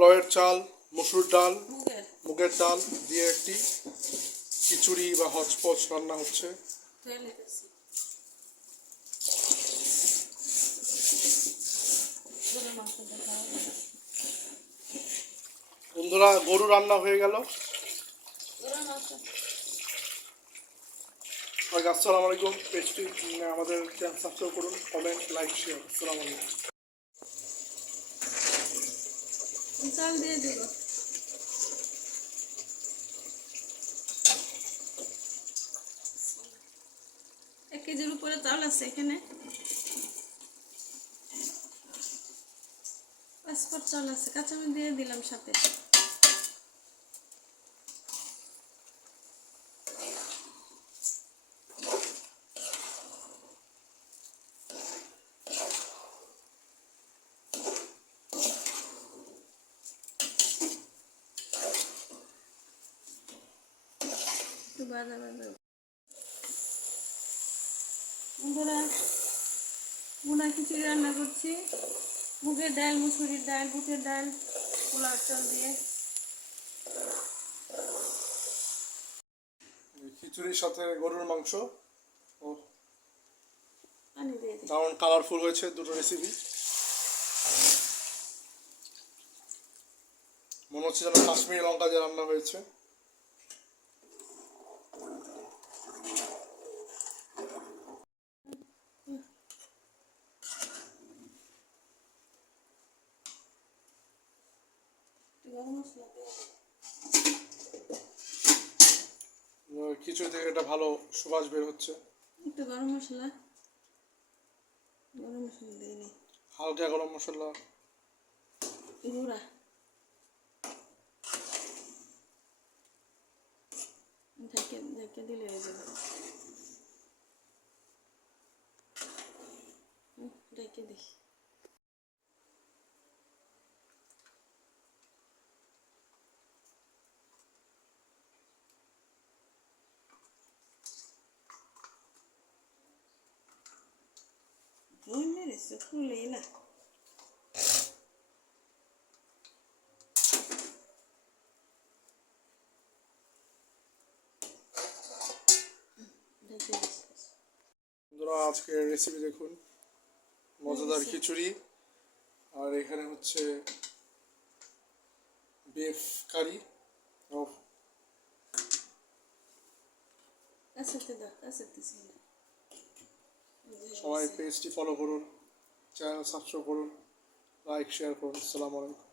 পোলাওয়ের চাল মসুর ডাল মুগের। ডাল দিয়ে একটি খিচুড়ি বা হচপচ রান্না হচ্ছে। বন্ধুরা গরু রান্না হয়ে গেল। আসসালামু আলাইকুম। পেজটি আমাদের চ্যানেল সাবস্ক্রাইব করুন কমেন্ট লাইক শেয়ার আসসালামু আলাইকুম। চাল দিয়ে দিব। এক কেজির উপরে চাল আছে এখানে। পাসপোর্ট চাল আছে কাঁচামি দিয়ে দিলাম সাথে। বাজা বাজা বন্ধুরা মুনা খিচুড়ি রান্না করছি। মুগের ডাল মুসুরির ডাল বুটের ডাল পোলাও চাল দিয়ে। খিচুড়ির সাথে গরুর মাংস ও দারুণ কালারফুল হয়েছে দুটো রেসিপি মনে হচ্ছে যেন কাশ্মীরি লঙ্কা দিয়ে রান্না হয়েছে একটু গরম মশলা দিয়ে দিই। উম, খিচুড়ি থেকে একটা ভালো সুবাস বের হচ্ছে। একটু গরম মশলা। গরম মশলা দিয়ে নিই। হালকা গরম মশলা। গুঁড়া। ঢেকে ঢেকে দিলে হয়ে যাবে। ঢেকে দিই। দুই মেরেছে খুলেই না বন্ধুরা আজকে রেসিপি দেখুন মজাদার খিচুড়ি আর এখানে হচ্ছে বেফ কারি ও কাছেতে দাও সবাই পেজটি ফলো করুন চ্যানেল সাবস্ক্রাইব করুন লাইক শেয়ার করুন আসসালামু আলাইকুম।